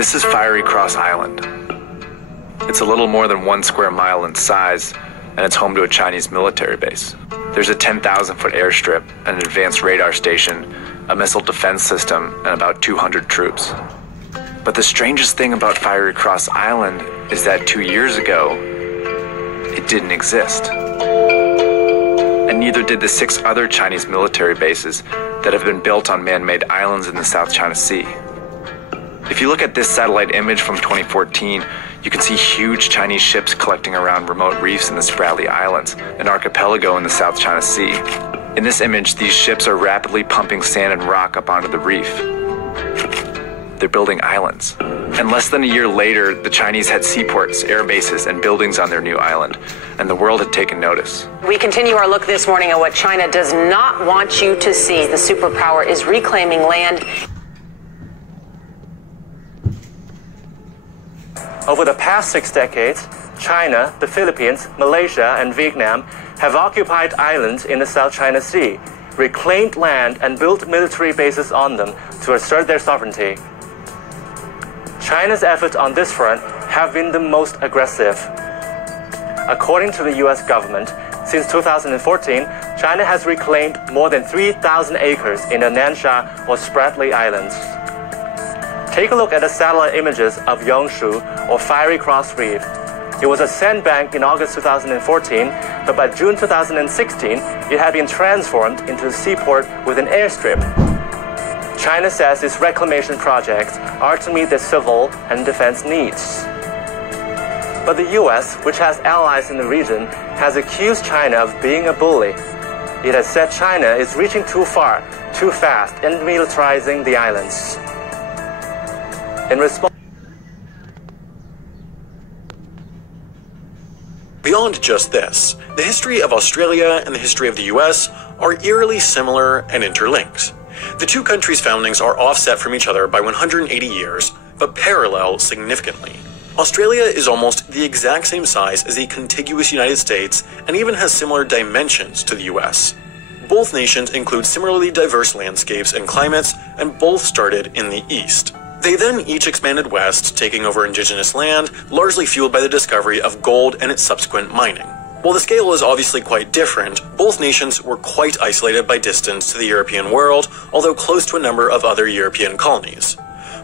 This is Fiery Cross Island. It's a little more than 1 square mile in size, and it's home to a Chinese military base. There's a 10,000-foot airstrip, an advanced radar station, a missile defense system, and about 200 troops. But the strangest thing about Fiery Cross Island is that 2 years ago, it didn't exist. And neither did the 6 other Chinese military bases that have been built on man-made islands in the South China Sea. If you look at this satellite image from 2014, you can see huge Chinese ships collecting around remote reefs in the Spratly Islands, an archipelago in the South China Sea. In this image, these ships are rapidly pumping sand and rock up onto the reef. They're building islands. And less than a year later, the Chinese had seaports, air bases, and buildings on their new island, and the world had taken notice. We continue our look this morning at what China does not want you to see. The superpower is reclaiming land. Over the past 6 decades, China, the Philippines, Malaysia, and Vietnam have occupied islands in the South China Sea, reclaimed land, and built military bases on them to assert their sovereignty. China's efforts on this front have been the most aggressive. According to the US government, since 2014, China has reclaimed more than 3,000 acres in the Nansha or Spratly Islands. Take a look at the satellite images of Yongshu or Fiery Cross Reef. It was a sandbank in August 2014, but by June 2016, it had been transformed into a seaport with an airstrip. China says its reclamation projects are to meet their civil and defense needs. But the US, which has allies in the region, has accused China of being a bully. It has said China is reaching too far, too fast, and militarizing the islands. In response, beyond just this, the history of Australia and the history of the US are eerily similar and interlinked. The two countries' foundings are offset from each other by 180 years, but parallel significantly. Australia is almost the exact same size as the contiguous United States and even has similar dimensions to the US. Both nations include similarly diverse landscapes and climates, and both started in the East. They then each expanded west, taking over indigenous land, largely fueled by the discovery of gold and its subsequent mining. While the scale is obviously quite different, both nations were quite isolated by distance to the European world, although close to a number of other European colonies.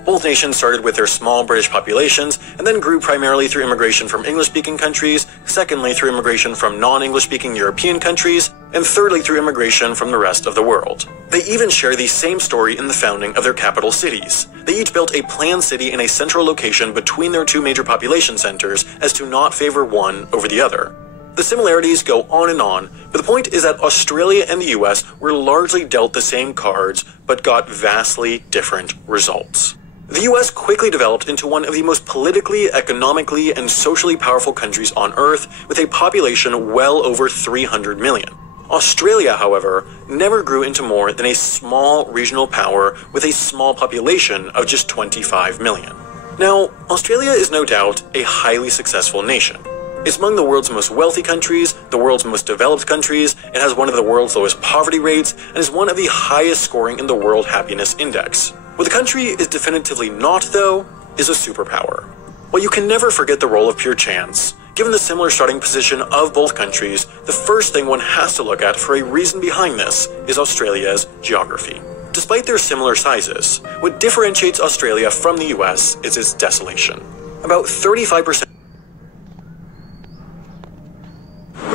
Both nations started with their small British populations, and then grew primarily through immigration from English-speaking countries, secondly through immigration from non-English-speaking European countries, and thirdly through immigration from the rest of the world. They even share the same story in the founding of their capital cities. They each built a planned city in a central location between their two major population centers as to not favor one over the other. The similarities go on, but the point is that Australia and the US were largely dealt the same cards, but got vastly different results. The US quickly developed into one of the most politically, economically, and socially powerful countries on Earth, with a population well over 300 million. Australia, however, never grew into more than a small regional power with a small population of just 25 million. Now, Australia is no doubt a highly successful nation. It's among the world's most wealthy countries, the world's most developed countries, it has one of the world's lowest poverty rates, and is one of the highest scoring in the World Happiness Index. What the country is definitively not, though, is a superpower. While you can never forget the role of pure chance, given the similar starting position of both countries, the first thing one has to look at for a reason behind this is Australia's geography. Despite their similar sizes, what differentiates Australia from the US is its desolation. About 35%.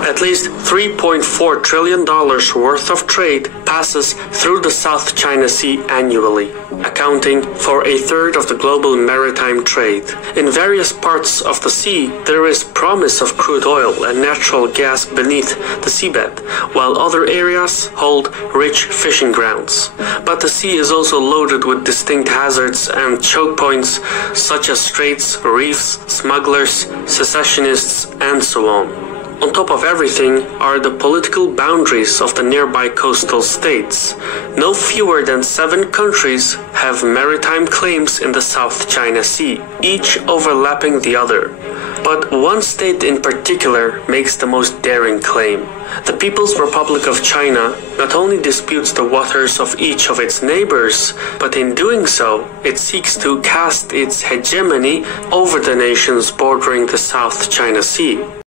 At least $3.4 trillion worth of trade passes through the South China Sea annually, accounting for a third of the global maritime trade. In various parts of the sea, there is promise of crude oil and natural gas beneath the seabed, while other areas hold rich fishing grounds. But the sea is also loaded with distinct hazards and choke points such as straits, reefs, smugglers, secessionists, and so on. On top of everything are the political boundaries of the nearby coastal states. No fewer than 7 countries have maritime claims in the South China Sea, each overlapping the other. But one state in particular makes the most daring claim. The People's Republic of China not only disputes the waters of each of its neighbors, but in doing so, it seeks to cast its hegemony over the nations bordering the South China Sea.